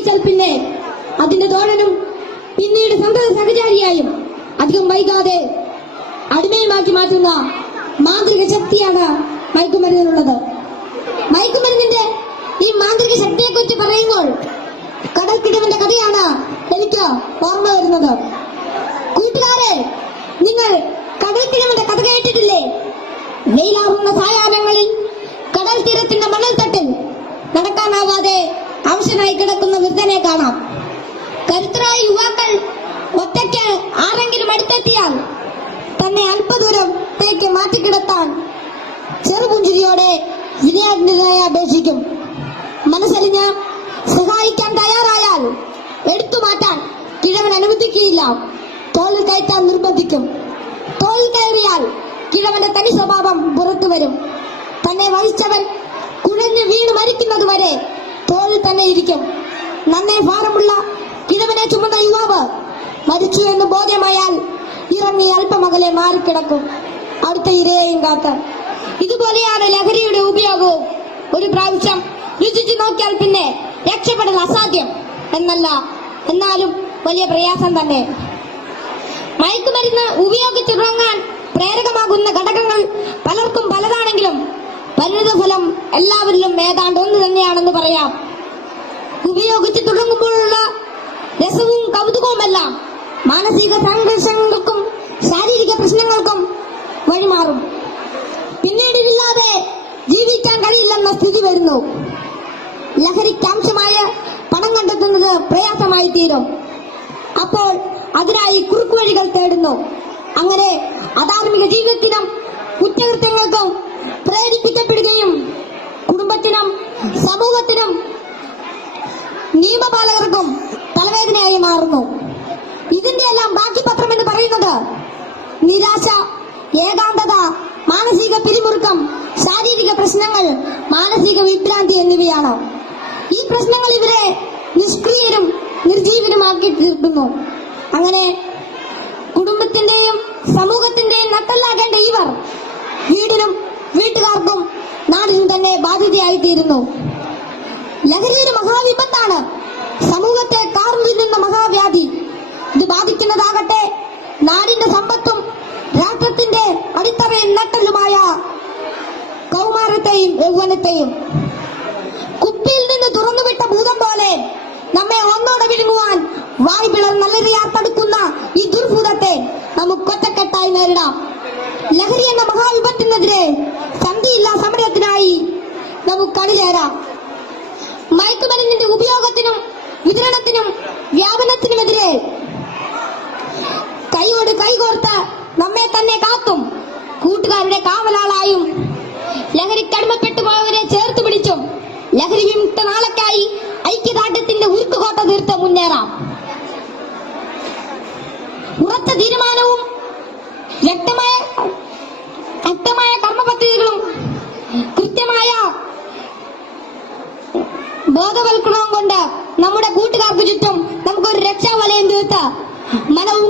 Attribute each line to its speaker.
Speaker 1: ഉപയോഗിച്ചാൽ പിന്നെ അതിന്റെ തോഴനും പിന്നീട് സന്തത സഹചാരിയായും അധികം വൈകാതെ അടിമയുമാക്കി മാറ്റുന്ന മാന്ത്രിക ശക്തിയാണ് മയക്കുമരുന്നിനുള്ളത്. മയക്കുമരുന്നിന്റെ ഈ മാന്ത്രിക ശക്തിയെ കുറിച്ച് പറയുമ്പോൾ കടൽക്കിടവിന്റെ കഥയാണ് എനിക്ക് ഓർമ്മ വരുന്നത്. കൂട്ടുകാരെ നിങ്ങൾ കടൽക്കിടവിന്റെ കഥ കേട്ടിട്ടില്ലേ? വെയിലാകുന്ന സായാഹ്നങ്ങളിൽ കടൽ തീരത്തിന്റെ മണൽത്തട്ടിൽ നടക്കാനാവാതെ അവശനായി കിടക്കുന്ന വൃദ്ധനെ കാണാം. കരുത്തരായ യുവാക്കൾ ഒറ്റയ്ക്ക് ആരെങ്കിലും അടുത്തെത്തിയാൽ തന്നെ അല്പദൂരത്തേക്ക് മാറ്റിക്കിടത്താൻ ചെറുപുഞ്ചിരിയോടെ വിനയാജ്ഞരായി അപേക്ഷിക്കും. മനസ്സലിഞ്ഞ് സഹായിക്കാൻ തയ്യാറായാൽ എടുത്തു മാറ്റാൻ കിഴവൻ അനുവദിക്കുകയില്ല. തോളിൽ കയറ്റാൻ നിർബന്ധിക്കും. തോളിൽ കയറിയാൽ കിഴവന്റെ തനി സ്വഭാവം പുറത്തു വരും. തന്നെ വഹിച്ചവൻ കുഴഞ്ഞു വീണ് മരിക്കുന്നത് വരെ തന്നെ ഇരിക്കും നന്നേ ഭാരമുള്ള കിഴവിനെ ചുമന്ന യുവാവ് മരിച്ചു എന്ന് ബോധ്യമായാൽ ഇറങ്ങി അല്പമകലെ മാറിക്കിടക്കും. അടുത്ത ഇരയെയും കാത്ത്. ഇതുപോലെയാണ് ലഹരിയുടെ ഉപയോഗവും. ഒരു പ്രാവശ്യം രുചിച്ചു നോക്കിയാൽ പിന്നെ രക്ഷപ്പെടൽ അസാധ്യം എന്നല്ല. എന്നാലും വലിയ പ്രയാസം തന്നെ. മയക്കുമരുന്ന് ഉപയോഗിച്ചുറങ്ങാൻ പ്രേരകമാകുന്ന ഘടകങ്ങൾ പലർക്കും പലതാണെങ്കിലും പരിണിതഫലം എല്ലാവരിലും ഏതാണ്ട് ഒന്ന് തന്നെയാണെന്ന് പറയാം. ഉപയോഗിച്ച് തുടങ്ങുമ്പോഴുള്ള രസവും കൗതുകവുമെല്ലാം മാനസിക സംഘർഷങ്ങൾക്കും ശാരീരിക പ്രശ്നങ്ങൾക്കും വഴിമാറും. പിന്നീടില്ലാതെ ജീവിക്കാൻ കഴിയില്ലെന്ന സ്ഥിതി വരുന്നു. ലഹരിക്കാംശമായ പണം കണ്ടെത്തുന്നത് പ്രയാസമായി തീരും. അപ്പോൾ അതിനായി കുറുക്കുവഴികൾ തേടുന്നു. അങ്ങനെ അധാർമിക ജീവിതത്തിനും കുറ്റകൃത്യങ്ങൾക്കും പ്രേരിപ്പിക്കപ്പെടുകയും കുടുംബത്തിനും സമൂഹത്തിനും നിയമപാലകർക്കും തലവേദനയായി മാറുന്നു. ഇതിന്റെ എല്ലാം ബാക്കി പത്രം എന്ന് പറയുന്നത് നിരാശ ഏകാന്തത മാനസിക പിരിമുറുക്കം ശാരീരിക പ്രശ്നങ്ങൾ മാനസിക വിഭ്രാന്തി എന്നിവയാണ്. ഈ പ്രശ്നങ്ങൾ ഇവരെ നിഷ്ക്രിയരും നിർജീവനുമാക്കി തീർക്കുന്നു. അങ്ങനെ കുടുംബത്തിന്റെയും സമൂഹത്തിന്റെയും നട്ടല്ലാകേണ്ട ഇവർ വീടിനും വീട്ടുകാർക്കും നാടിനും തന്നെ ബാധ്യതയായി തീരുന്നു ലഹരി ഒരു മഹാവിപത്താണ്. സമൂഹത്തെ കാർന്നിരുന്ന മഹാവ്യാധി. ഇത് ബാധിക്കുന്നതാകട്ടെ നാടിന്റെ സമ്പത്തും രാഷ്ട്രത്തിന്റെ അടിത്തറയും നട്ടലുമായ കൗമാരത്തെയും യൗവനത്തെയും. കുപ്പിയിൽ നിന്ന് തുറന്നുവിട്ട ഭൂതം പോലെ നമ്മെ ഒന്നോടെ വിഴുങ്ങുവാൻ വായ്പിളർ നല്ലറിയാർ തടുക്കുന്ന ഈ ദുർഭൂതത്തെ നമുക്ക് ഒറ്റക്കെട്ടായി നേരിടാം. ലഹരി എന്ന മഹാവിപത്തിനെതിരെ സന്ധിയില്ല സമരത്തിനായി നമുക്ക് കണിലേറാം മയക്കുമരുന്നിന്റെ ഉപയോഗത്തിനും വിതരണത്തിനും വ്യാപനത്തിനുമെതിരെ കൈയോട് കൈകോർത്ത് നമ്മെ തന്നെ കാത്തും. കൂട്ടുകാരുടെ കാവലാളായും ലഹരിക്കടിമപ്പെട്ടു പോയവരെ ചേർത്ത് പിടിച്ചും ലഹരി വിമുക്ത നാളക്കായി ഐക്യദാർഢ്യത്തിന്റെ ഉരുക്കുകോട്ട തീർത്ത് മുന്നേറാം. ഉറച്ച തീരുമാനവും വ്യക്തമായ ശക്തമായ കർമ്മപദ്ധതികളും കൃത്യമായ ബോധവൽക്കരണവും കൊണ്ട് നമ്മുടെ കൂട്ടുകാർക്ക് ചുറ്റും നമുക്കൊരു രക്ഷാവലയം തീർത്ത്. മനവും